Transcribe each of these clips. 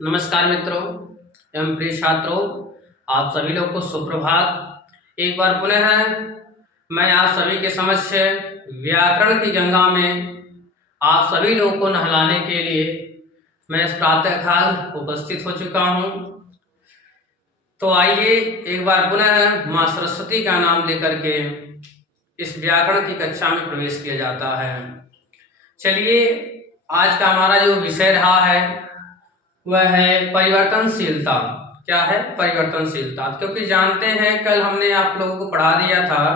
नमस्कार मित्रों एवं प्रिय छात्रों, आप सभी लोग को सुप्रभात। एक बार पुनः मैं आप सभी के समक्ष व्याकरण की गंगा में आप सभी लोगों को नहलाने के लिए मैं इस प्रातःकाल उपस्थित हो चुका हूँ। तो आइए एक बार पुनः माँ सरस्वती का नाम लेकर के इस व्याकरण की कक्षा में प्रवेश किया जाता है। चलिए, आज का हमारा जो विषय रहा है वह है परिवर्तनशीलता। क्या है? परिवर्तनशीलता। क्योंकि जानते हैं, कल हमने आप लोगों को पढ़ा दिया था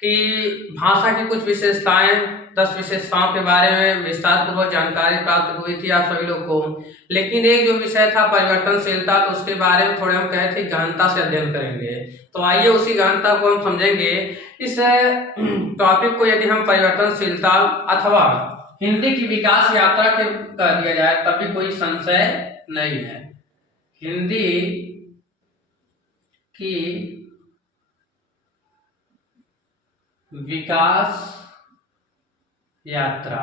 कि भाषा की कुछ विशेषताएं, 10 विशेषताओं के बारे में विस्तार पूर्वक जानकारी प्राप्त हुई थी आप सभी लोग को। लेकिन एक जो विषय था परिवर्तनशीलता, तो उसके बारे में थोड़े हम कहे थे गहनता से अध्ययन करेंगे। तो आइए उसी गहनता को हम समझेंगे। इस टॉपिक को यदि हम परिवर्तनशीलता अथवा हिंदी की विकास यात्रा के कह दिया जाए तब भी कोई संशय नहीं है। हिंदी की विकास यात्रा,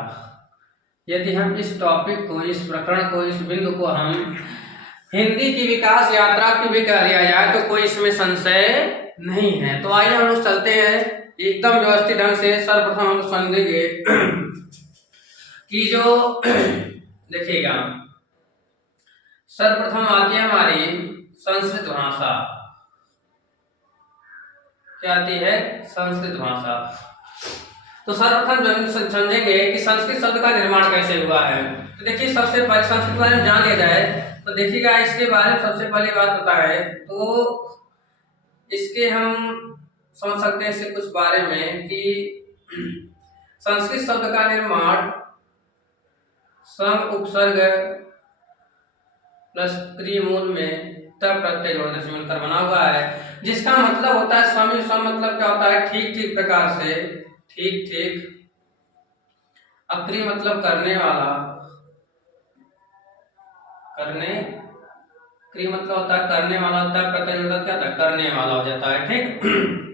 यदि हम इस टॉपिक को, इस प्रकरण को, इस बिंदु को हम हिंदी की विकास यात्रा की भी कह दिया जाए तो कोई इसमें संशय नहीं है। तो आइए हम लोग चलते हैं एकदम व्यवस्थित ढंग से। सर्वप्रथम हम समझेंगे कि जो देखिएगा, सर्वप्रथम आती है हमारी संस्कृत भाषा। क्या आती है? संस्कृत भाषा। तो सर्वप्रथम जो समझेंगे कि संस्कृत शब्द का निर्माण कैसे हुआ है। तो देखिए, सबसे पहले संस्कृत के बारे में जान लिया जाए तो देखिएगा, इसके बारे में सबसे पहली बात होता है तो इसके हम समझ सकते हैं इससे कुछ बारे में कि संस्कृत शब्द का निर्माण सम उपसर्ग प्लस क्रिया मूल में तब प्रत्यय जोड़ने से मिलकर बना हुआ है, जिसका मतलब होता है सम। सम मतलब क्या होता है? ठीक ठीक प्रकार से, ठीक ठीक। अक्रिय मतलब करने वाला, करने। क्रिया मतलब होता है करने वाला, होता है प्रत्यय जोड़ता क्या होता है? करने वाला हो जाता है। ठीक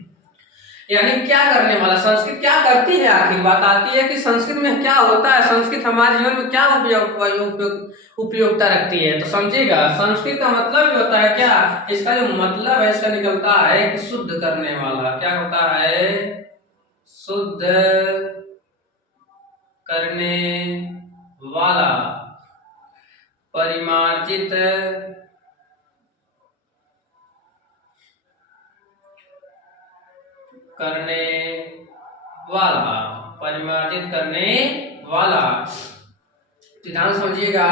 यानी क्या करने वाला? संस्कृत क्या करती है? आखिर बात आती है कि संस्कृत में क्या होता है, संस्कृत हमारे जीवन में क्या उपयोगिता रखती है। तो समझिएगा, संस्कृत का मतलब भी होता है क्या, इसका जो मतलब है इसका निकलता है कि शुद्ध करने वाला। क्या होता है? शुद्ध करने वाला, परिमार्जित करने वाला, परिमार्जित करने वाला। ध्यान समझिएगा,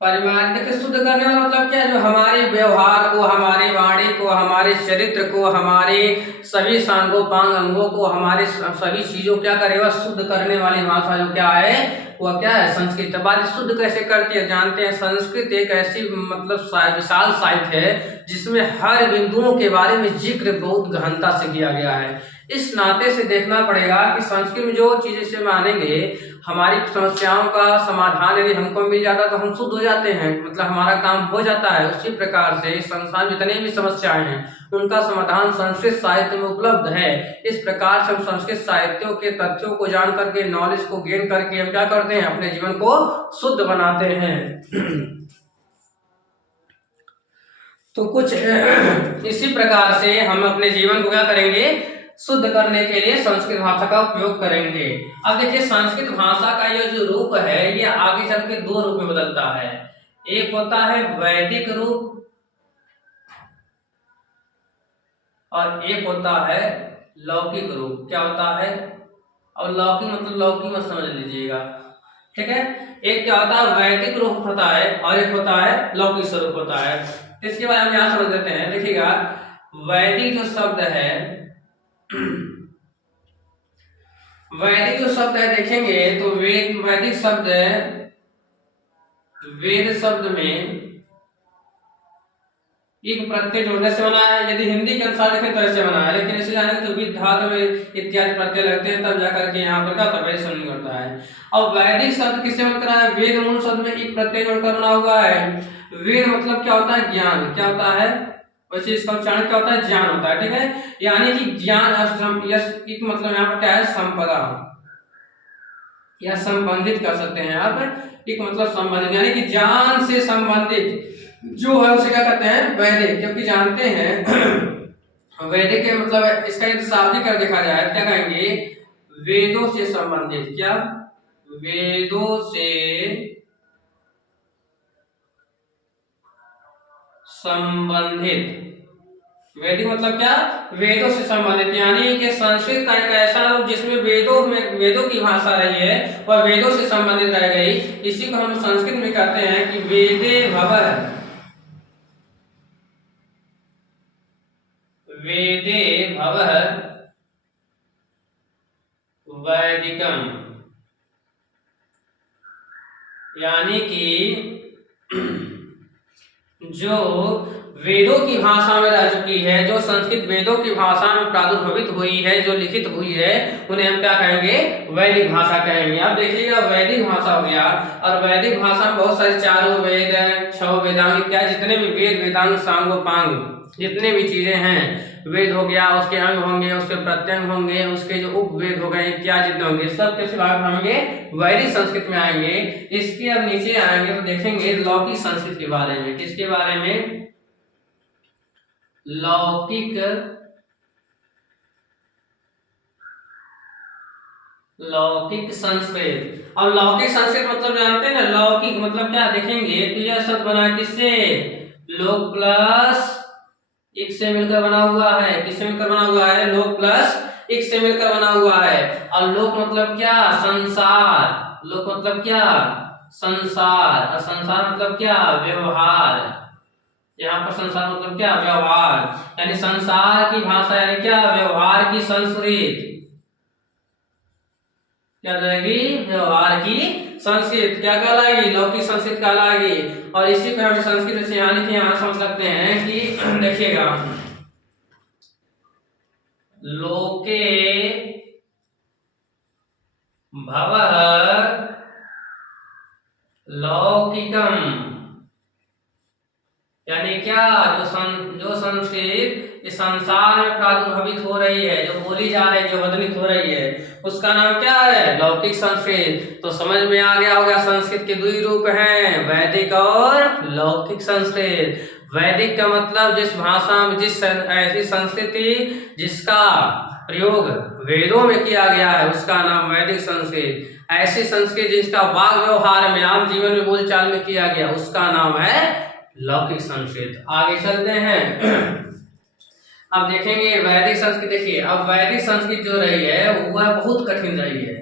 परिमार्जित के शुद्ध करने वाला मतलब क्या है? जो हमारे व्यवहार को, हमारी वाणी को, हमारे चरित्र को, हमारे सभी सांगोपांग अंगों को, हमारे सभी चीजों क्या करेगा? शुद्ध करने वाली भाषा जो क्या है वह क्या है? संस्कृत। बात शुद्ध कैसे करती है? जानते हैं, संस्कृत एक ऐसी मतलब विशाल साहित्य है जिसमें हर बिंदुओं के बारे में जिक्र बहुत गहनता से किया गया है। इस नाते से देखना पड़ेगा कि संस्कृत में जो चीजें से मानेंगे, हमारी समस्याओं का समाधान यदि हमको मिल जाता तो हम शुद्ध हो जाते हैं, मतलब हमारा काम हो जाता है। उसी प्रकार से संसार में जितनी भी समस्याएं हैं उनका समाधान संस्कृत साहित्य में उपलब्ध है। इस प्रकार से हम संस्कृत साहित्यों के तथ्यों को जान करके, नॉलेज को गेन करके हम क्या करते हैं? अपने जीवन को शुद्ध बनाते हैं। तो कुछ इसी प्रकार से हम अपने जीवन को क्या करेंगे? शुद्ध करने के लिए संस्कृत भाषा का उपयोग करेंगे। अब देखिए, संस्कृत भाषा का यह जो रूप है ये आगे चल के दो रूप में बदलता है। एक होता है वैदिक रूप और एक होता है लौकिक रूप। क्या होता है? और लौकिक मतलब लौकिक मत समझ लीजिएगा, ठीक है। एक क्या होता है? वैदिक रूप होता है और एक होता है लौकिक स्वरूप होता है। इसके बारे में यहां समझ लेते हैं। देखिएगा, वैदिक जो शब्द है, वैदिक जो शब्द है देखेंगे तो वैदिक शब्द वेद शब्द में एक प्रत्यय जोड़ने से बना है। यदि हिंदी के अनुसार देखें तो ऐसे बना है, लेकिन इसलिए आने तो विद धातु में इत्यादि प्रत्यय लगते हैं, तब जाकर के यहाँ पर क्या होता है? समझ करता है। और वैदिक शब्द किससे बनकर है? वेद मूल शब्द में एक प्रत्यय जोड़कर बना हुआ है। वेद मतलब क्या होता है? ज्ञान। क्या होता है? वैसे इसका उच्चारण क्या होता है? ज्ञान होता है, ठीक है। यानी कि ज्ञान, यश मतलब यहाँ पर क्या है? संपदा। या संबंधित कर सकते हैं आप। एक मतलब संबंधित यानी कि जान से संबंधित जो है उसे क्या कहते हैं, वैदिक। क्योंकि जानते हैं वैदिक के मतलब इसका यदि शाब्दिक अर्थ देखा जाए तो क्या कहेंगे, वेदों से संबंधित। क्या, वेदों से संबंधित। वैदिक मतलब क्या, वेदों से संबंधित, यानी कि संस्कृत का एक ऐसा रूप जिसमें वेदों की भाषा रही है और वेदों से संबंधित रह गई। इसी को हम संस्कृत में कहते हैं कि वेदे भवः, वेदे भवः वैदिकम। यानी कि जो वेदों की भाषा में रह चुकी है, जो संस्कृत वेदों की भाषा में प्रादुर्भवित हुई है, जो लिखित हुई है, उन्हें हम क्या कहेंगे, वैदिक भाषा कहेंगे। अब देखिएगा वैदिक भाषा हो गया, और वैदिक भाषा में बहुत सारे चारों वेद, छह वेदांग इत्यादि जितने भी वेद वेदांग सांगोपांग जितने भी चीजें हैं, वेद हो गया, उसके अंग होंगे, उसके प्रत्यंग होंगे, उसके जो उपवेद हो गए इत्यादि जितने होंगे, सब कैसे भाग होंगे, वैदिक संस्कृत में आएंगे। इसके अब नीचे आएंगे तो देखेंगे लौकिक संस्कृत के बारे में। किसके बारे में, लौकिक संस्कृत। अब लौकिक संस्कृत मतलब जानते हैं ना, लौकिक मतलब क्या, देखेंगे तो यह शब्द बना किससे, लोक प्लस एक से मिलकर बना हुआ है। किससे मिलकर बना हुआ है, लोक प्लस एक से मिलकर बना हुआ है। और लोक मतलब क्या, संसार। लोक मतलब क्या, संसार। और संसार मतलब क्या, व्यवहार। यहाँ पर संसार मतलब क्या, व्यवहार। यानी संसार की भाषा यानी क्या, व्यवहार की संस्कृत। क्या जाएगी, व्यवहार की संस्कृत क्या कहलाएगी, लौकिक संस्कृत कहलाएगी। और इसी को हम संस्कृत से यानी कि यहाँ समझ सकते हैं कि देखिएगा, लोके भवः लौकिकम। यानी क्या, जो संस्कृत इस संसार में प्रादुर्भवित हो रही है, जो बोली जा रही है, जो अवतरित हो रही है, उसका नाम क्या है, लौकिक संस्कृत। तो समझ में आ गया होगा संस्कृत के दो ही रूप हैं, वैदिक और लौकिक संस्कृत। वैदिक का मतलब जिस भाषा में, जिस ऐसी संस्कृति जिसका प्रयोग वेदों में किया गया है उसका नाम वैदिक संस्कृत। ऐसी संस्कृत जिसका वाग व्यवहार में, आम जीवन में, बोलचाल में किया गया उसका नाम है लौकिक संस्कृत। आगे चलते हैं। अब देखेंगे वैदिक संस्कृत। देखिए अब वैदिक संस्कृत जो रही है वह बहुत कठिन रही है।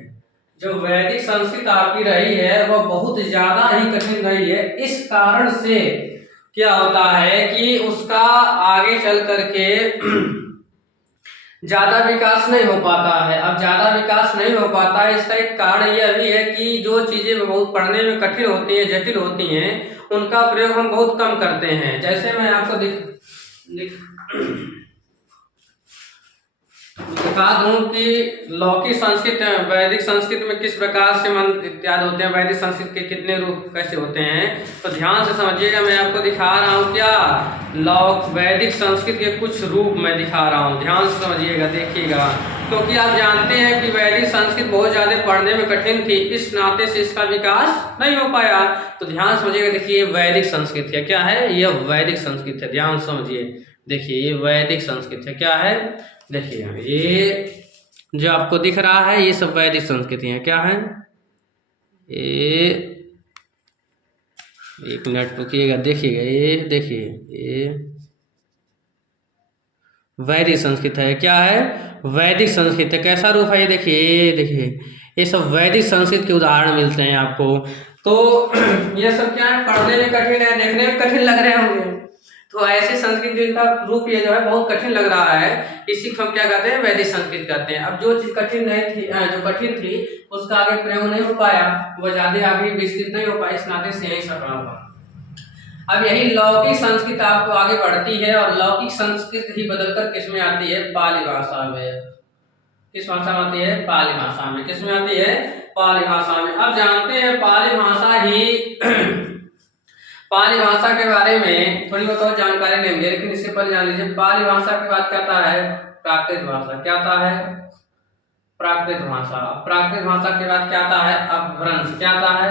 जो वैदिक संस्कृत आपकी रही है वह बहुत ज्यादा ही कठिन रही है। इस कारण से क्या होता है कि उसका आगे चल करके ज्यादा विकास नहीं हो पाता है। अब ज्यादा विकास नहीं हो पाता है, इसका एक कारण यह भी है कि जो चीजें बहुत पढ़ने में कठिन होती हैं, जटिल होती हैं, उनका प्रयोग हम बहुत कम करते हैं। जैसे मैं आपको दिखा दूं कि लौकिक संस्कृत वैदिक संस्कृत में किस प्रकार से मंत्र इत्यादि होते हैं, वैदिक संस्कृत के कितने रूप कैसे होते हैं, तो ध्यान से समझिएगा। मैं आपको दिखा रहा हूँ क्या, वैदिक संस्कृत के कुछ रूप मैं दिखा रहा हूँ, ध्यान से समझिएगा, देखिएगा। क्योंकि आप जानते हैं कि वैदिक संस्कृत बहुत ज्यादा पढ़ने में कठिन थी, इस नाते से इसका विकास नहीं हो पाया। तो ध्यान समझिएगा। देखिए वैदिक संस्कृत है, क्या है, यह वैदिक संस्कृत है, ध्यान समझिए। देखिए ये वैदिक संस्कृत है, क्या है, देखिए ये जो आपको दिख रहा है ये सब वैदिक संस्कृति है। क्या है ये, एक मिनट रुकिएगा, देखिएगा, ये देखिए ये वैदिक संस्कृत है। क्या है, वैदिक संस्कृत है। कैसा रूप है ये, देखिए ये सब वैदिक संस्कृत के उदाहरण मिलते हैं आपको। तो ये सब क्या है, पढ़ने में कठिन है, देखने में कठिन लग रहे होंगे। तो ऐसे संस्कृत जिनका रूप ये जो है बहुत कठिन लग रहा है, इसी को हम क्या कहते हैं, वैदिक संस्कृत कहते हैं। अब जो चीज कठिन नहीं थी, जो कठिन थी उसका आगे प्रयोग नहीं हो पाया, वो ज्यादा आगे विस्तृत नहीं हो पाया, इस नाते से यही सब रहा। अब यही लौकिक संस्कृत आपको आगे बढ़ती है और लौकिक संस्कृत ही बदलकर किस में आती है, पाली भाषा में। किस भाषा में आती है, पाली भाषा में। किस में आती है, पाली भाषा में। अब जानते हैं पाली भाषा ही पाली भाषा के बारे में थोड़ी बहुत और जानकारी लेंगे, लेकिन इससे पहले जान लीजिए पाली भाषा की बात करता है प्राकृत भाषा। क्या आता है, प्राकृत भाषा। प्राकृत भाषा के बाद क्या आता है? अपभ्रंश। क्या आता है?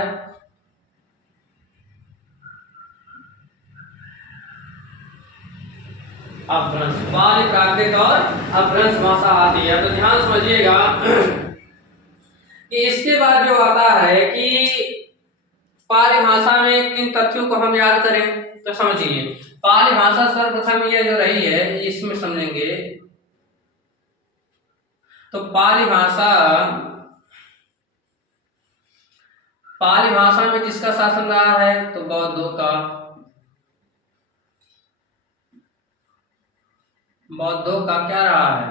अपभ्रंश। पाली, प्राकृत और अपभ्रंश भाषा आती है। तो ध्यान समझिएगा कि इसके बाद जो आता है कि पाली भाषा में किन तथ्यों को हम याद करें, तो समझिए पाली भाषा सर्वप्रथम ये जो रही है इसमें समझेंगे। तो पाली भाषा में किसका शासन रहा है? तो बौद्धों का। बौद्धों का क्या रहा है?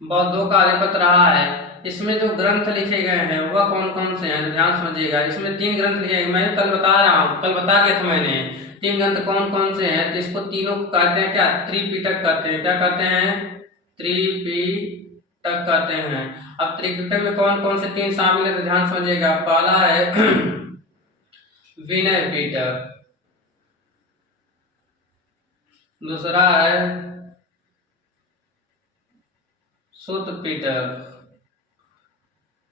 बौद्धों का आधिपत्य रहा है। इसमें जो ग्रंथ लिखे गए हैं वह कौन कौन से हैं? ध्यान समझिएगा। इसमें 3 ग्रंथ लिखे गए, मैं कल बता रहा हूँ, कल बता दिया था मैंने। 3 ग्रंथ कौन कौन से हैं? तो इसको तीनों को कहते हैं क्या? त्रिपिटक कहते हैं। क्या कहते हैं? त्रिपिटक कहते हैं। अब त्रिपिटक में कौन कौन से 3 शामिल है? तो ध्यान समझिएगा। पहला है विनय पिटक, दूसरा है सुत पिटक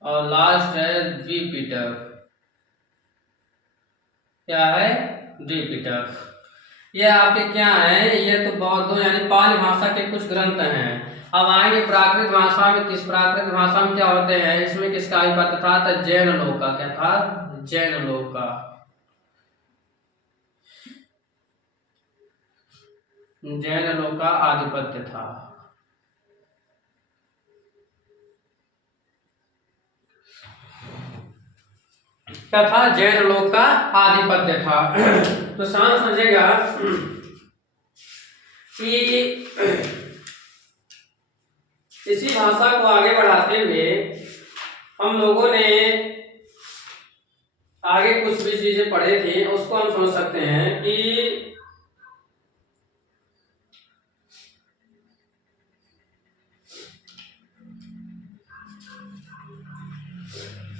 और लास्ट है द्विपिटक। क्या है? द्विपिटक। ये आपके क्या है? ये तो बौद्धों यानी पाली भाषा के कुछ ग्रंथ हैं। अब आएंगे प्राकृत भाषा में। किस प्राकृत भाषा में क्या होते हैं? इसमें किसका आधिपत्य था? तो जैन लोग का। क्या था? जैन लोग का। जैन लोग का आधिपत्य था। क्या था? जैन लोग का आधिपत्य था। तो समझिएगा कि इसी भाषा को आगे बढ़ाते हुए हम लोगों ने आगे कुछ भी चीजें पढ़े थे, उसको हम समझ सकते हैं कि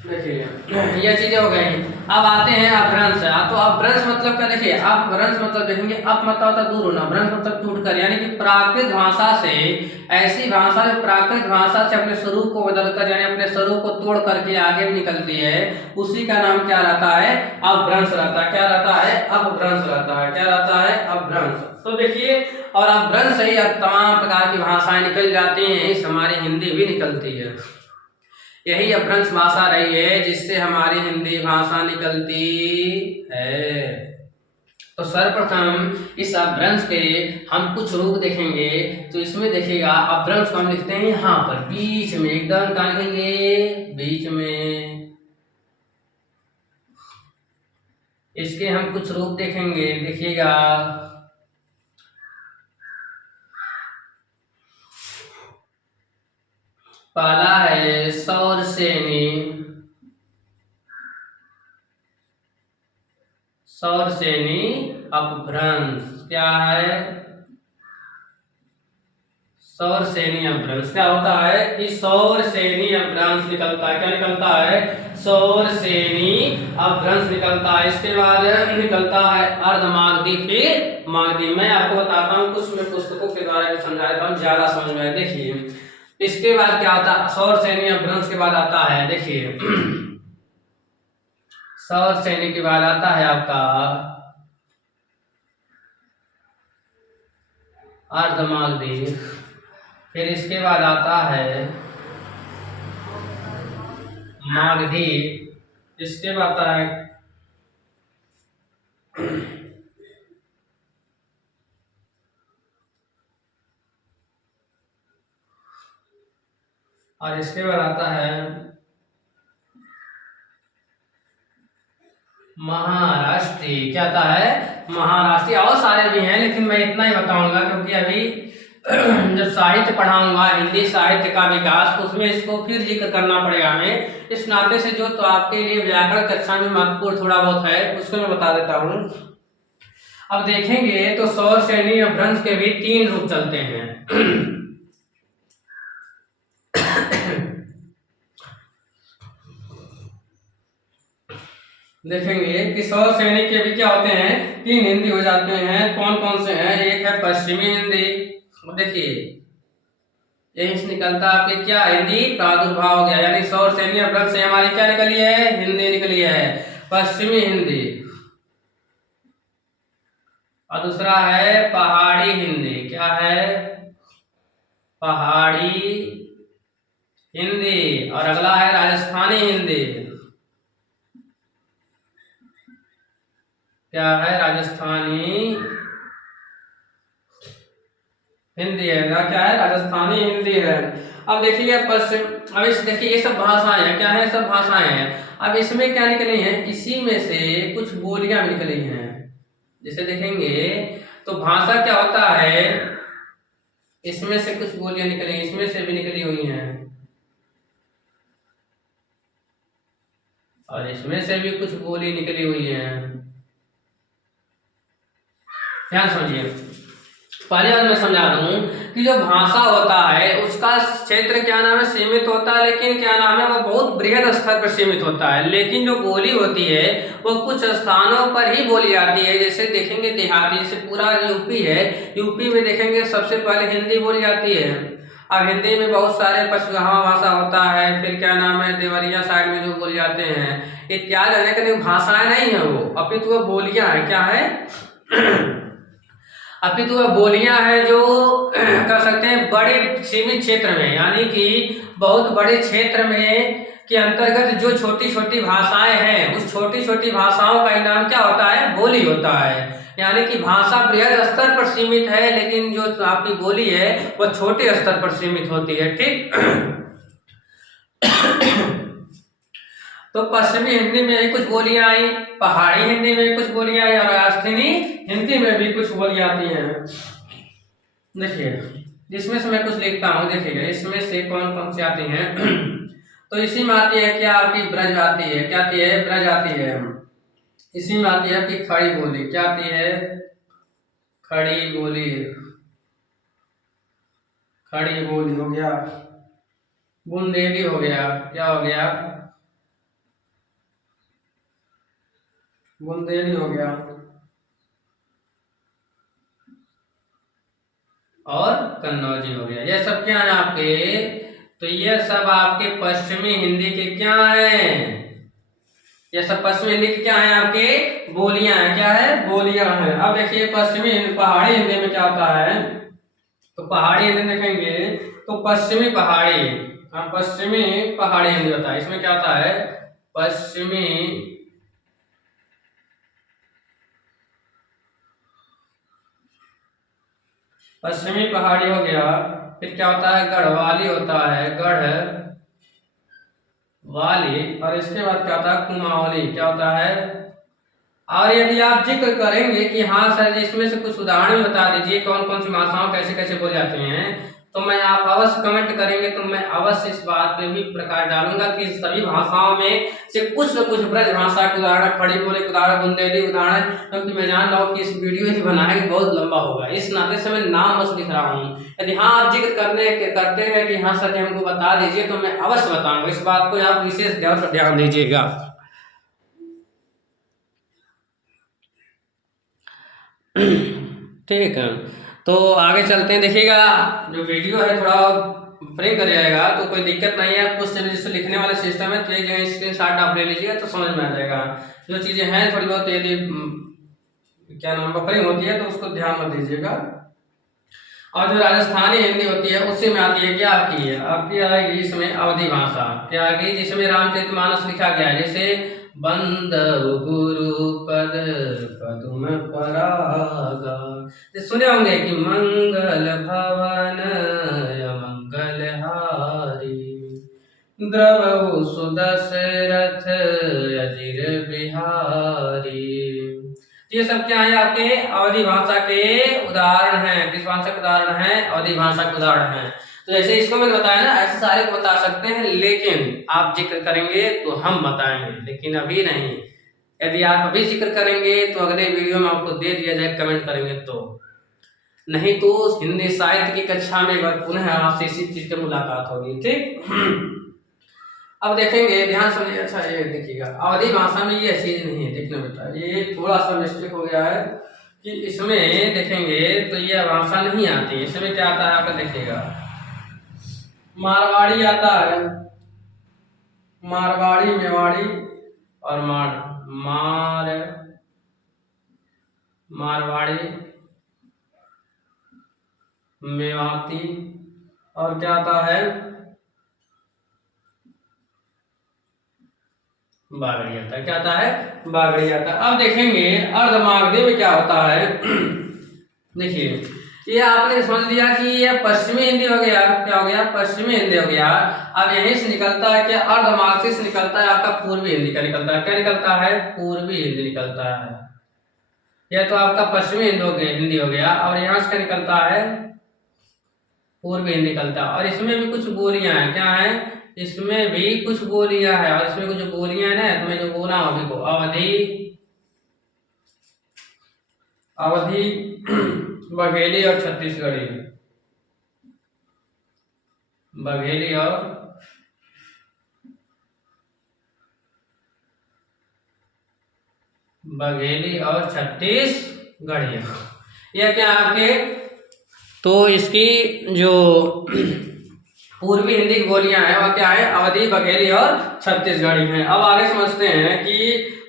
देखिए ये चीजें हो गई। अब आते हैं अपभ्रंश। तो अपभ्रंश मतलब क्या? देखिए अपभ्रंश मतलब देखेंगे, अप मतलब होता दूर होना, भ्रंश मतलब टूट कर, यानी कि प्राकृत भाषा से ऐसी भाषा जो प्राकृत भाषा से अपने स्वरूप को बदलकर यानी अपने स्वरूप को तोड़ करके आगे निकलती है, उसी का नाम क्या रहता है? अपभ्रंश रहता है। क्या रहता है? अपभ्रंश रहता है। क्या रहता है? अपभ्रंश। तो देखिए, और अपभ्रंश से ही अब तमाम प्रकार की भाषाएं निकल जाती हैं, इस हमारी हिंदी भी निकलती है। यही अपभ्रंश भाषा रही है जिससे हमारी हिंदी भाषा निकलती है। तो सर्वप्रथम इस अपभ्रंश के हम कुछ रूप देखेंगे। तो इसमें देखिएगा अपभ्रंश को हम लिखते हैं यहाँ पर बीच में, एकदम कहाँ लिखेंगे? बीच में। इसके हम कुछ रूप देखेंगे, देखिएगा। पहला है सौरसेनी। सौरसेनी अपभ्रंश। क्या है? सौरसेनी अपभ्रंश। क्या होता है कि सौरसेनी अपभ्रंश निकलता है। क्या निकलता है? सौरसेनी अपभ्रंश निकलता है। इसके बाद निकलता है अर्धमागधी, फिर मागधी। मैं आपको बताता हूँ, कुछ मैं पुस्तकों के द्वारा समझा देता हूँ, ज्यादा समझ में। देखिए इसके बाद क्या आता है? सौरसेनी अपभ्रंश के बाद आता है, देखिए सौरसेनी के बाद आता है आपका अर्धमागधी, फिर इसके बाद आता है मागधी, इसके बाद आता है और इसके बाद आता है महाराष्ट्री। क्या आता है? महाराष्ट्री। और सारे भी हैं लेकिन मैं इतना ही बताऊंगा क्योंकि अभी जब साहित्य पढ़ाऊंगा, हिंदी साहित्य का विकास, तो उसमें इसको फिर जिक्र करना पड़ेगा हमें। इस नाते से जो तो आपके लिए व्याकरण कक्षा में महत्वपूर्ण थोड़ा बहुत है उसको मैं बता देता हूँ। अब देखेंगे तो सौरसेनी अपभ्रंश के भी 3 रूप चलते हैं। देखेंगे कि सौरसेनी के भी क्या होते हैं? 3 हिंदी हो जाते हैं। कौन कौन से हैं? एक है पश्चिमी हिंदी। देखिए यही से निकलता आपके क्या, हिंदी प्रादुर्भाव हो गया, यानी शौर से अपभ्रंश से हमारी क्या निकली है, हिंदी निकली है, पश्चिमी हिंदी। और दूसरा है पहाड़ी हिंदी, क्या है, पहाड़ी हिंदी। और अगला है राजस्थानी हिंदी, क्या है, राजस्थानी हिंदी है ना, क्या है, राजस्थानी हिंदी है। अब देखिए पश्चिम, अब इस देखिए ये सब भाषाएं हैं, क्या है, सब भाषाएं हैं। अब इसमें क्या निकली है, इसी में से कुछ बोलियां भी निकली हैं। जैसे देखेंगे तो भाषा क्या होता है, इसमें से कुछ बोलियां निकली, इसमें से भी निकली हुई हैं, और इसमें से भी कुछ बोली निकली हुई हैं। ध्यान समझिए, पहले बात मैं समझा दूं कि जो भाषा होता है उसका क्षेत्र क्या नाम है, सीमित होता है, लेकिन क्या नाम है, वो बहुत बृहद स्तर पर सीमित होता है। लेकिन जो बोली होती है वो कुछ स्थानों पर ही बोली जाती है। जैसे देखेंगे देहाती, जैसे पूरा यूपी है, यूपी में देखेंगे सबसे पहले हिंदी बोली जाती है। अब हिंदी में बहुत सारे पशुगावा भाषा होता है, फिर क्या नाम है, देवरिया साइड में जो बोले जाते हैं इत्यादि, अनेक अनेक भाषाएं नहीं है वो, अपितु वो बोलियां है, क्या है अपितु वह बोलियां हैं जो कर सकते हैं बड़े सीमित क्षेत्र में, यानी कि बहुत बड़े क्षेत्र में के अंतर्गत जो छोटी छोटी भाषाएं हैं, उस छोटी छोटी भाषाओं का नाम क्या होता है, बोली होता है। यानी कि भाषा बृहद स्तर पर सीमित है, लेकिन जो आपकी बोली है वह छोटे स्तर पर सीमित होती है, ठीक। तो पश्चिमी हिंदी में भी कुछ बोलियां आई, पहाड़ी हिंदी में भी कुछ बोलियां आई, और राजस्थानी हिंदी में भी कुछ बोलियां आती हैं। देखिए इसमें से मैं कुछ लिखता हूँ, देखिएगा इसमें से कौन कौन सी आती हैं। तो इसी में आती है क्या, आपकी ब्रज आती है, क्या आती है, ब्रज आती है। इसी में आती है आपकी खड़ी बोली, क्या आती है, खड़ी बोली, खड़ी बोली हो गया। बुंदेली हो गया, क्या हो गया, बुंदेली हो गया। और कन्नौजी हो गया। ये सब क्या है आपके, तो ये सब आपके पश्चिमी हिंदी के क्या हैं, ये सब पश्चिमी हिंदी के क्या है, आपके बोलियां हैं, क्या है, बोलियां हैं। अब देखिए पश्चिमी पहाड़ी हिंदी में क्या होता है, तो पहाड़ी हिंदी देखेंगे तो पश्चिमी पहाड़ी, पश्चिमी पहाड़ी हिंदी होता है। इसमें क्या होता है, पश्चिमी पश्चिमी पहाड़ी हो गया। फिर क्या होता है, गढ़वाली होता है, गढ़वाली। और इसके बाद क्या होता है, कुमाऊनी, क्या होता है। और यदि आप जिक्र करेंगे कि हाँ सर इसमें से कुछ उदाहरण बता दीजिए कौन कौन सी भाषाओं कैसे कैसे बोले जाते हैं, तो मैं आप अवश्य कमेंट करेंगे तो मैं अवश्य इस बात पे भी प्रकाश डालूंगा कि सभी भाषाओं में से कुछ न कुछ ब्रज भाषा के उदाहरण, खड़ी बोली के उदाहरण, बुंदेली उदाहरण, क्योंकि मैं जान रहा हूँ कि इस वीडियो ही बनाएंगे बहुत लंबा होगा, इस नाते से मैं नाम बस लिख रहा हूँ। यदि हाँ आप जिक्र करते हैं कि हाँ सर हमको बता दीजिए तो मैं अवश्य बताऊंगा, इस बात को आप विशेष ध्यान दीजिएगा। ठीक है, तो आगे चलते हैं। देखिएगा जो वीडियो है थोड़ा फ्रेम कर जाएगा तो कोई दिक्कत नहीं है, कुछ जैसे लिखने वाला सिस्टम है तो एक जगह स्क्रीन शॉट आप ले लीजिएगा तो समझ में आ जाएगा। जो चीज़ें हैं थोड़ी बहुत यदि क्या नाम बफरिंग होती है तो उसको ध्यान में दीजिएगा। और जो राजस्थानी हिंदी होती है उसी में आती है क्या, आपकी आएगी इसमें अवधी भाषा, क्या आएगी, जिसमें रामचरितमानस लिखा गया है। जैसे बंदव गुरुपद पदुम परागा, सुने होंगे कि मंगल भवन मंगल हारी, द्रवहु सुदशरथ अजिर बिहारी। ये सब क्या है, आपके अवधी भाषा के उदाहरण हैं। किस भाषा के उदाहरण हैं, अवधी भाषा के उदाहरण हैं। तो जैसे इसको मैंने बताया ना, ऐसे सारे को बता सकते हैं, लेकिन आप जिक्र करेंगे तो हम बताएंगे, लेकिन अभी नहीं। यदि आप अभी जिक्र करेंगे तो अगले वीडियो में आपको दे दिया जाए, कमेंट करेंगे तो, नहीं तो हिंदी साहित्य की कक्षा में एक बार पुनः आपसे इसी चीज की मुलाकात होगी, ठीक। अब देखेंगे, ध्यान समझिए। अच्छा ये देखिएगा, अवधी भाषा में ये चीज नहीं है, देखना बेटा, ये थोड़ा सा मिस्टेक हो गया है कि इसमें देखेंगे तो ये भाषा नहीं आती। इसमें क्या आता है आपका, देखिएगा मारवाड़ी आता है, मारवाड़ी, मेवाड़ी और मारवाड़ी, मेवाती और क्या आता है, बागड़ी आता है। क्या आता है? बागड़ी आता है। अब देखेंगे अर्धमागधी में क्या होता है। देखिए, ये आपने समझ लिया कि ये पश्चिमी हिंदी हो गया। क्या हो गया? पश्चिमी हिंदी हो गया। अब यहीं से निकलता है कि अर्धमागधी से निकलता है आपका पूर्वी हिंदी का निकलता है। क्या निकलता है? पूर्वी हिंदी निकलता है। यह तो आपका पश्चिमी हिंदी हो गया। और यहाँ से क्या निकलता है? पूर्वी हिंदी निकलता है। और इसमें भी कुछ बोलियां हैं। क्या है? इसमें भी कुछ बोलियां हैं। और इसमें कुछ बोलियां हैं ना, तो मैं जो बोला अभी को, अवधी बघेली और छत्तीसगढ़ी, बघेली और छत्तीसगढ़ी। यह क्या आपके, तो इसकी जो पूर्वी हिंदी की बोलियां हैं वह क्या है? अवधी, बघेली और छत्तीसगढ़ी हैं। अब आगे समझते हैं कि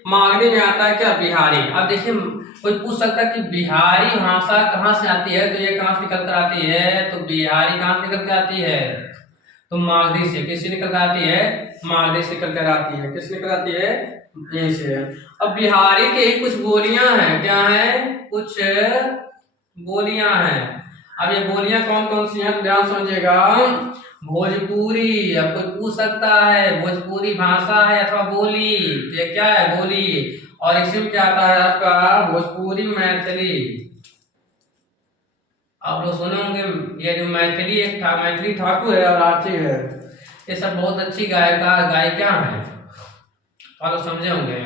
मागधी में आता है क्या? बिहारी। अब देखिए, कोई पूछ सकता है कि बिहारी भाषा कहाँ से आती है, तो ये कहाँ से निकल कर आती है? तो बिहारी कहाँ से निकल कर आती है? तो मागधी से। किससे निकल कर आती है? मागधी से निकल कर आती है। किससे निकल आती है? यहीं से। अब बिहारी के ही कुछ बोलियां हैं। क्या है? कुछ बोलियां हैं। अब ये बोलियां कौन कौन सी हैं, तो ध्यान समझिएगा। भोजपुरी। अब कोई पूछ सकता है भोजपुरी भाषा है अथवा बोली, तो ये क्या है? बोली। और इसमें क्या आता है आपका? भोजपुरी, मैथिली। आप लोग सुने होंगे, ये जो मैथिली एक था, मैथिली ठाकुर है और आरती है, ये सब बहुत अच्छी गायिका है। आप लोग समझे होंगे।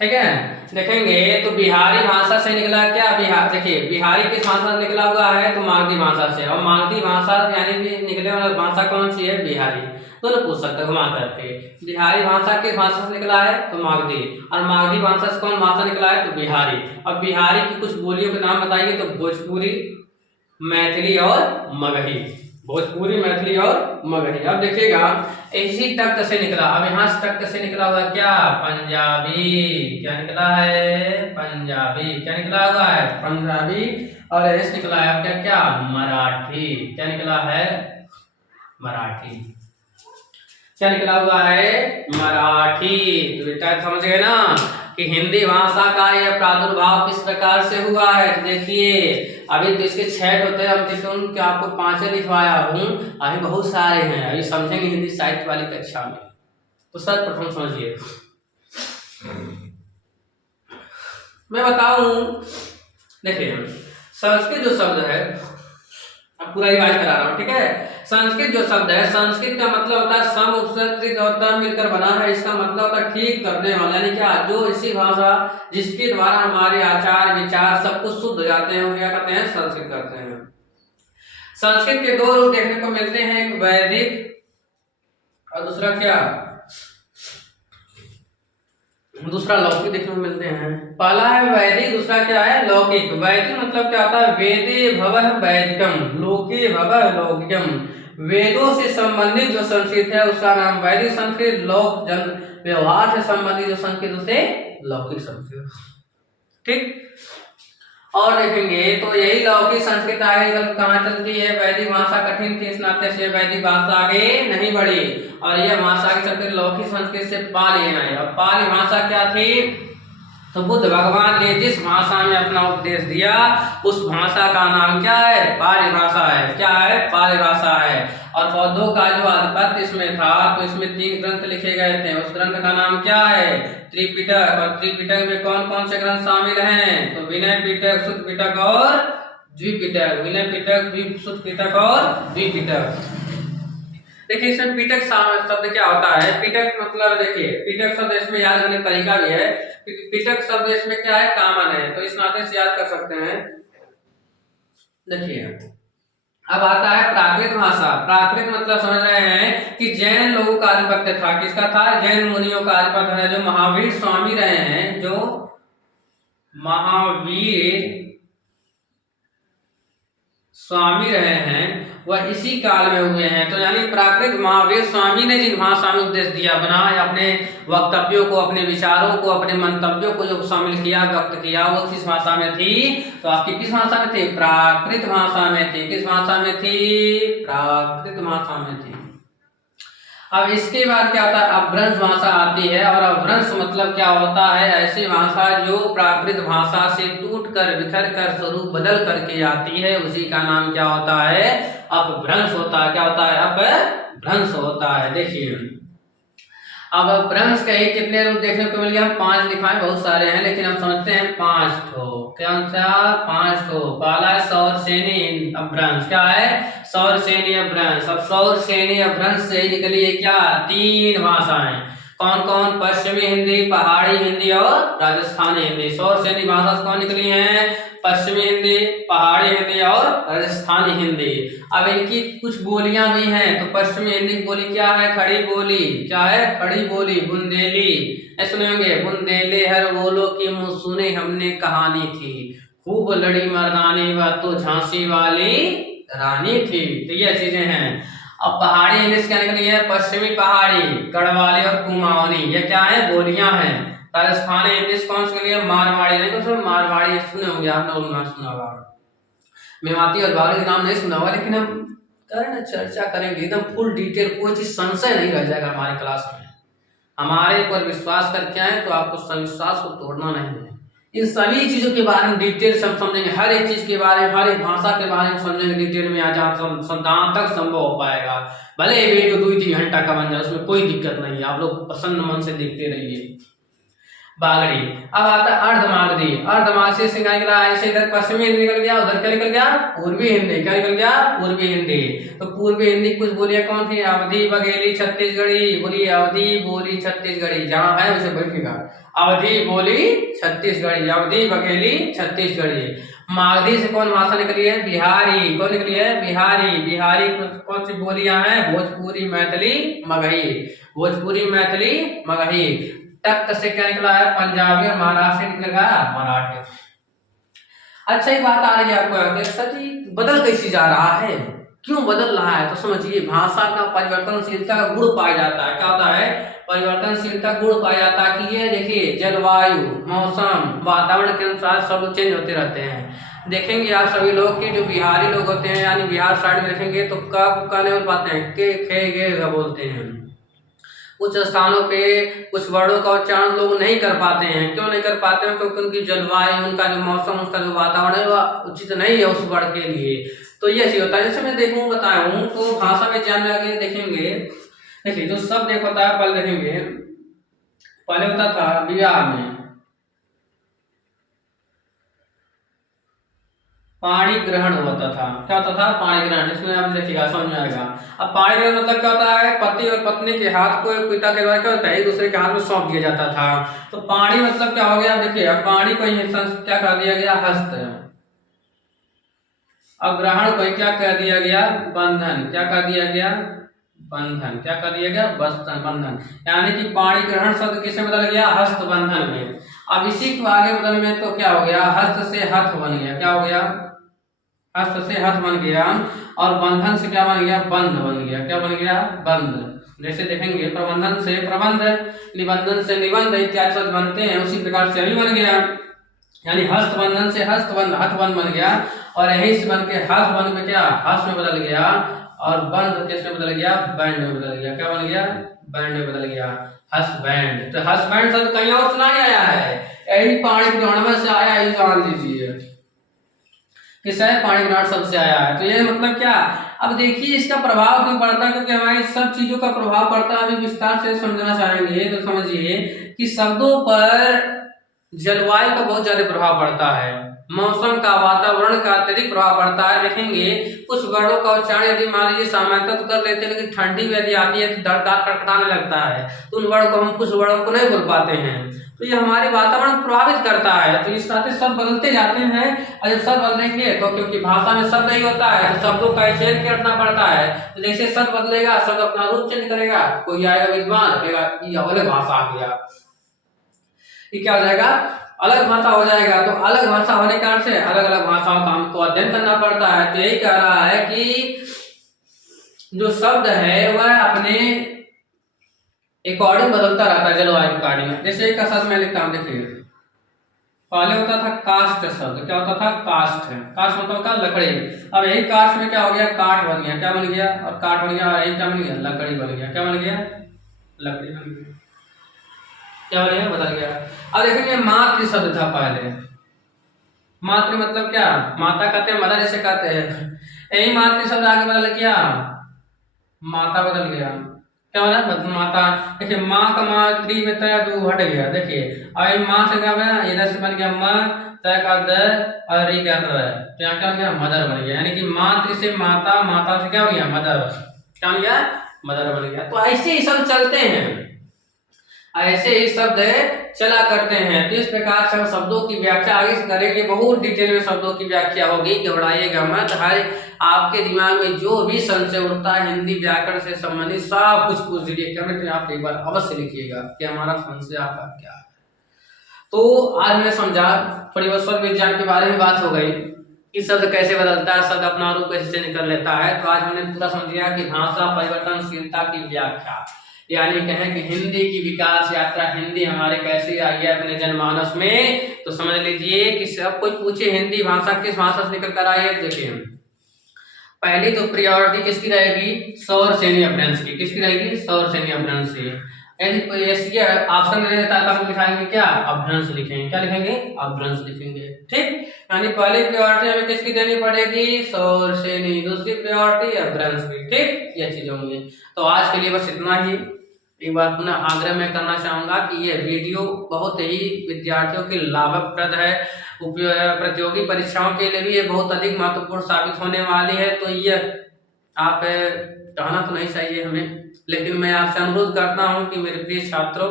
ठीक है, देखेंगे तो बिहारी भाषा से निकला क्या? देखिए, बिहारी किस भाषा से निकला हुआ है? तो मागधी भाषा से। और मागधी भाषा यानी कि निकले वाला भाषा कौन सी है? बिहारी। दोनों पूछ सकते घुमा करके। बिहारी भाषा किस भाषा से निकला है? तो मागधी। और मागधी भाषा से कौन भाषा निकला है? तो बिहारी। अब बिहारी की कुछ बोलियों के नाम बताइए, तो भोजपुरी, मैथिली और मगही। भोजपुरी, मैथिली और मगही। अब देखिएगा, इसी तख्त से निकला। अब यहाँ से तख्त से निकला हुआ क्या? पंजाबी। क्या निकला है? पंजाबी। क्या निकला हुआ है? पंजाबी। और ऐसे निकला है आपका क्या? मराठी। क्या निकला है? मराठी। क्या निकला हुआ है? मराठी। तो बेटा समझ गए ना कि हिंदी भाषा का यह प्रादुर्भाव किस प्रकार से हुआ है। तो देखिए, अभी तो इसके 6 होते हैं, हम क्या आपको 5 लिखवाया हूँ, अभी बहुत सारे हैं, अभी समझेंगे हिंदी साहित्य वाली कक्षा में। तो सर्वप्रथम समझिए, मैं बताऊं, देखिए संस्कृत जो शब्द है, अब पूरा रिवाइज करा रहा हूँ, ठीक है। संस्कृत जो शब्द है, संस्कृत का मतलब होता है सम, उपसर्ग और तम मिलकर बना है। इसका मतलब होता है ठीक करने वाला, यानी क्या? जो ऐसी भाषा जिसके द्वारा हमारे आचार विचार सब कुछ शुद्ध हो जाते हैं, वो क्या करते हैं? संस्कृत करते हैं। संस्कृत के 2 रूप देखने को मिलते हैं, एक वैदिक और दूसरा क्या? दूसरा लौकिक देखने को मिलते हैं। पहला है वैदिक, दूसरा क्या है? लौकिक। वैदिक मतलब क्या होता है? वेदे भवः वैदिकम, लोके भवः लौकिकम। वेदों से संबंधित जो संस्कृत है उसका नाम वैदिक संस्कृत। लोक जन व्यवहार से संबंधित जो संस्कृत उसे लौकिक संस्कृत। ठीक। और देखेंगे तो यही लौकिक संस्कृत आगे कहाँ चलती है? वैदिक भाषा कठिन थी, इस नाते से वैदिक भाषा आगे नहीं बढ़ी, और यह भाषा के चलते लौकिक संस्कृत से पाली आई। अब पाली भाषा क्या थी? तो बुद्ध भगवान ने जिस भाषा में अपना उपदेश दिया उस भाषा का नाम क्या है? पाली भाषा है। क्या है? पाली भाषा है। और बौद्धों का जो आधिपत्य इसमें था, तो इसमें 3 ग्रंथ लिखे गए थे। उस ग्रंथ का नाम क्या है? त्रिपिटक। और त्रिपिटक में कौन कौन से ग्रंथ शामिल हैं? तो विनय पिटक, सुत्त पिटक और द्विपिटक। विनय पिटक, सुत्त पिटक और द्विपिटक। देखिए, इसमें पिटक शब्द क्या होता है? पिटक मतलब, देखिए पिटक शब्द इसमें याद करने का तरीका भी है, क्योंकि पिटक शब्द इसमें क्या है? कॉमन है, तो इस नाते से याद कर सकते हैं। देखिए, अब आता है प्राकृत भाषा। प्राकृत मतलब समझ रहे हैं कि जैन लोगों का आधिपत्य था। किसका था? जैन मुनियों का आधिपत्य है, जो महावीर स्वामी रहे हैं, जो महावीर स्वामी रहे हैं, वह इसी काल में हुए हैं। तो यानी प्राकृत महावीर स्वामी ने जिन भाषा में उपदेश दिया, बना अपने वक्तव्यों को, अपने विचारों को, अपने मंतव्यों को जो शामिल किया, व्यक्त किया, वो किस भाषा में थी? तो आपकी किस भाषा में थी? प्राकृत भाषा में थी। किस भाषा में थी? प्राकृत भाषा में थी। अब इसके बाद क्या होता है? अपभ्रंश भाषा आती है, और अपभ्रंश मतलब क्या होता है? ऐसी भाषा जो प्राकृत भाषा से टूट कर, बिखर कर, स्वरूप बदल करके आती है, उसी का नाम क्या होता है? अपभ्रंश होता है। क्या होता है? अपभ्रंश होता है। देखिए, अब अपभ्रंश के ही कितने रूप देखने को मिल गया? 5 लिखाए, बहुत सारे हैं, लेकिन हम समझते हैं 5 ठो। कौन सा? 5 ठो। पहला है सौर श्रेणी अपभ्रंश। क्या है? सौर श्रेणी अपभ्रंश। अब सौर श्रेणी अपभ्रंश से ही निकली है क्या? 3 भाषाएं। कौन कौन? पश्चिमी हिंदी, पहाड़ी हिंदी और राजस्थानी हिंदी। सौर श्रेणी भाषा से कौन निकली है? पश्चिमी हिंदी, पहाड़ी हिंदी और राजस्थानी हिंदी। अब इनकी कुछ बोलियां भी हैं। तो पश्चिमी हिंदी की बोली क्या है? खड़ी बोली। क्या है? खड़ी बोली। बुंदेली। सुने होंगे, बुंदेले हर बोलो की मुँह सुने हमने कहानी थी, खूब लड़ी मर्दानी वह तो झांसी वाली रानी थी। तो ये चीजें हैं। अब पहाड़ी इंग्लिश क्या निकली है? पश्चिमी पहाड़ी, गढ़वाली और कुमाऊनी। ये क्या है? बोलियां हैं। राजस्थानी इंग्लिश कौन सी है? मारवाड़ी। नहीं तो मारवाड़ी सुने होंगे आपने, नाम सुना होगा। मेवाती और बावली का नाम नहीं सुना होगा, लेकिन हम करें चर्चा करेंगे एकदम फुल डिटेल, कोई चीज संशय नहीं रह जाएगा हमारे क्लास में। हमारे ऊपर विश्वास करके आए तो आपको विश्वास को तोड़ना नहीं है। इन सभी चीजों के बारे में डिटेल से हम समझेंगे, हर एक चीज के बारे में, हर एक भाषा के बारे में समझेंगे डिटेल में, आज आप जहाँ तक संभव हो पाएगा। भले ये वीडियो 2-3 घंटा का बन जाए, उसमें कोई दिक्कत नहीं है, आप लोग प्रसन्न मन से देखते रहिए। बागड़ी। अब आता है अर्धमागधी। अर्धमागधी से क्या निकला? ऐसे इधर पश्चिमी हिंदी निकल गया, उधर क्या निकल गया? पूर्वी हिंदी। क्या निकल गया? पूर्वी हिंदी। तो पूर्वी हिंदी कुछ बोलियां कौन सी? अवधी, बघेली, छत्तीसगढ़ी। बोली अवधी, बोली, छत्तीसगढ़ी। जहां है उसे बैठेगा। अवधी, बोली, छत्तीसगढ़ी। अवधी, बघेली, छत्तीसगढ़ी। मागधी से कौन भाषा निकली है? बिहारी। कौन निकली है? बिहारी। बिहारी कौन सी बोलियां हैं? भोजपुरी, मैथिली, मगही। भोजपुरी, मैथिली, मगही। टक से क्या निकला है? पंजाबी और महाराष्ट्र निकलेगा मराठी। अच्छा, एक बात आ रही है आपको, सर जी बदल कैसे जा रहा है, क्यों बदल रहा है? तो समझिए, भाषा का परिवर्तनशीलता का गुण पाया जाता है। क्या होता है? परिवर्तनशीलता गुण पाया जाता है कि ये देखिए, जलवायु, मौसम, वातावरण के अनुसार सब चेंज होते रहते हैं। देखेंगे आप सभी लोग कि जो बिहारी लोग होते हैं, यानी बिहार साइड में देखेंगे तो का नहीं बोल पाते हैं, के खे गे बोलते हैं। कुछ स्थानों पे कुछ वर्णों का उच्चारण लोग नहीं कर पाते हैं। क्यों नहीं कर पाते हैं? क्योंकि उनकी जलवायु, उनका जो मौसम, उसका जो वातावरण है वह उचित नहीं है उस वर्ण के लिए। तो ये चीज होता है। जैसे मैं देखूं बताया हूँ, तो भाषा में ज्ञान में आगे देखेंगे। देखिए, जो शब्द एक होता है, पहले देखेंगे, पहले होता था बिहार में पाणी ग्रहण होता था। क्या होता था? पाणी ग्रहण। इसमें आप देखिएगा, समझ में आएगा। अब पाणी ग्रहण मतलब क्या होता है? पति और पत्नी के हाथ को एक पिता के द्वारा क्या होता है? एक दूसरे के हाथ में सौंप दिया जाता था। तो पाणी मतलब क्या हो गया? देखिए, अब पाणी को क्या कर दिया गया? हस्त। अब ग्रहण को क्या कर दिया गया? बंधन। क्या कर दिया गया? बंधन। क्या कर दिया गया? बंधन। यानी कि पाणी ग्रहण शब्द किसमें बदल गया? हस्त बंधन में। अब इसी को आगे बदल में तो क्या हो गया? हस्त से हथ बन गया। क्या हो गया? हस्त से हथ बन गया। और बंधन से क्या बन गया? बंध बन गया। क्या बन गया? बंध। जैसे देखेंगे, प्रबंधन से प्रबंध, निबंधन से निबंध इत्यादि शब्द बनते हैं, उसी प्रकार से अभी बन गया। यानी हस्त बंधन से हस्त बंध, हथ बंध बन गया। और यही से बन के हस्त बंध में क्या? हस्त में बदल गया। और बंध किस में बदल गया? बैंड में बदल गया। क्या बन गया? बैंड में बदल गया। हस्त बैंड। तो हस्त बैंड शब्द कहीं और सुना नहीं आया है, यही पाणी ग्रहण में से आया, ये जान लीजिए। किससे? पाणी ग्रहण शब्द से आया है। तो ये मतलब क्या? अब देखिए, इसका प्रभाव क्यों पड़ता है? क्योंकि हमारी सब चीजों का प्रभाव पड़ता है। अभी विस्तार से समझना चाहेंगे तो समझिए कि शब्दों पर जलवायु का बहुत ज्यादा प्रभाव पड़ता है, मौसम का, वातावरण का अत्यधिक प्रभाव पड़ता है। देखेंगे, कुछ वर्णों का उच्चारण यदि मान लीजिए सामान्यतः तो कर लेते हैं, लेकिन ठंडी में यदि आती है तो दर्द कड़कड़ाने लगता है, तो उन वर्णों को हम कुछ वर्णों को नहीं बोल पाते हैं। तो ये हमारे वातावरण को प्रभावित करता है। तो इस तरह से शब्द बदलते जाते हैं। और जब शब्द बदलेंगे तो क्योंकि भाषा में शब्द नहीं होता है, तो शब्दों का चयन करना पड़ता है। तो जैसे शब्द बदलेगा, शब्द अपना रूप चेंज करेगा। कोई आएगा विद्वान, कहेगा ये अलग भाषा आ गया, ये क्या हो जाएगा? अलग भाषा हो जाएगा। तो अलग भाषा होने के कारण से अलग अलग भाषाओं का हमको अध्ययन करना पड़ता है। तो यही कह रहा है कि जो शब्द है वह अपने अकॉर्डिंग बदलता रहता है, जलवायु के अकॉर्डिंग। जैसे एक का शब्द मैं लिखता हूँ, देखिए पहले होता था कास्ट शब्द, क्या होता था कास्ट है, कास्ट मतलब क्या, लकड़ी। अब यही कास्ट में क्या हो गया, काठ बन गया, क्या बन गया, और काठ बन गया, और यही क्या बन गया, लकड़ी बन गया, क्या बन गया, लकड़ी बन गया, क्या बन गया, बदल गया। अब देखेंगे मातृ शब्द था पहले, मातृ मतलब क्या, माता कहते हैं, मदर जैसे कहते हैं, यही मातृ शब्द आगे बदल गया, माता बदल गया, क्या बना, माता। देखिए माँ का मातृ में तय दो हट गया, देखिए अब माँ से क्या बना, इधर से बन गया माँ, तय का द, और री क्या है, क्या क्या बन गया, मदर बन गया। यानी कि मातृ से माता, माता से क्या हो गया, मदर, क्या बन गया, मदर बन गया। तो ऐसे ही सब चलते हैं, ऐसे ही शब्द चला करते हैं। तो इस प्रकार से शब्दों की व्याख्या आगे से करेंगे, बहुत डिटेल में शब्दों की व्याख्या होगी, घबराइएगा मत। हर आपके दिमाग में जो भी संशय उठता है हिंदी व्याकरण से संबंधित सब कुछ पूछ दीजिए, कमेंट में आप एक बार अवश्य लिखिएगा कि हमारा संशय आपका क्या है। तो आज हमने समझा परिवेश विज्ञान के बारे में बात हो गई कि शब्द कैसे बदलता है, शब्द अपना रूप कैसे निकल लेता है। तो आज हमने पूरा समझ लिया कि भाषा परिवर्तनशीलता की व्याख्या, यानी कहें कि हिंदी की विकास यात्रा, हिंदी हमारे कैसे आई है अपने जनमानस में। तो समझ लीजिए कि सब कोई पूछे हिंदी भाषा किस भाषा से निकल कर आई है, देखिए पहली तो प्रियोरिटी किसकी रहेगी, सौर सैन्य अपभ्रंश की, किसकी रहेगी, सौर सैन्य अपभ्रंश की। यदि कोई ऐसी ऑप्शन में रहता है तब लिखाएंगे क्या, अपभ्रंश लिखेंगे, क्या लिखेंगे, अपभ्रंश लिखेंगे, ठीक। यानी पहली प्रायोरिटी हमें किसकी देनी पड़ेगी, सौर सैन्य, दूसरी प्रायोरिटी अपभ्रंश की, ठीक, ये चीज होंगी। तो आज के लिए बस इतना ही। एक बार पुनः आग्रह मैं करना चाहूंगा कि ये वीडियो बहुत ही विद्यार्थियों के लाभप्रद है, प्रतियोगी परीक्षाओं के लिए भी ये बहुत अधिक महत्वपूर्ण साबित होने वाली है। तो ये आप कहना तो नहीं चाहिए हमें, लेकिन मैं आपसे अनुरोध करता हूं कि मेरे प्रिय छात्रों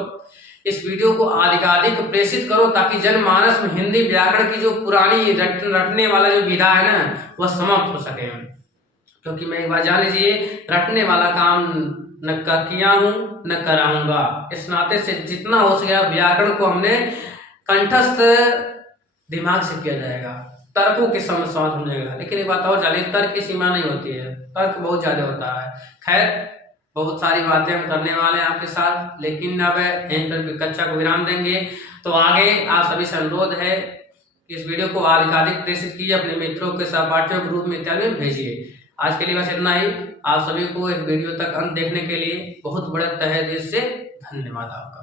इस वीडियो को अधिकाधिक प्रेषित करो, ताकि जनमानस में हिंदी व्याकरण की जो पुरानी रटने वाला जो विधा है ना वह समाप्त हो सके। क्योंकि मैं एक बार जान लीजिए, रटने वाला काम न किया हूं न कराऊंगा। इस नाते से जितना हो सके व्याकरण को हमने कंठस्थ दिमाग से किया जाएगा, तर्कों के समझेगा। लेकिन एक बात और जानिए, तर्क की सीमा नहीं होती है, तर्क बहुत ज्यादा होता है। खैर बहुत सारी बातें हम करने वाले हैं आपके साथ, लेकिन अब यहीं पर कक्षा को विराम देंगे। तो आगे आप सभी से अनुरोध है कि इस वीडियो को अधिकाधिक प्रेषित कीजिए, अपने मित्रों के सहपाठियों ग्रुप में इत्यादि में भेजिए। आज के लिए बस इतना ही। आप सभी को इस वीडियो तक अंत देखने के लिए बहुत बड़े तहे दिल से धन्यवाद आपका।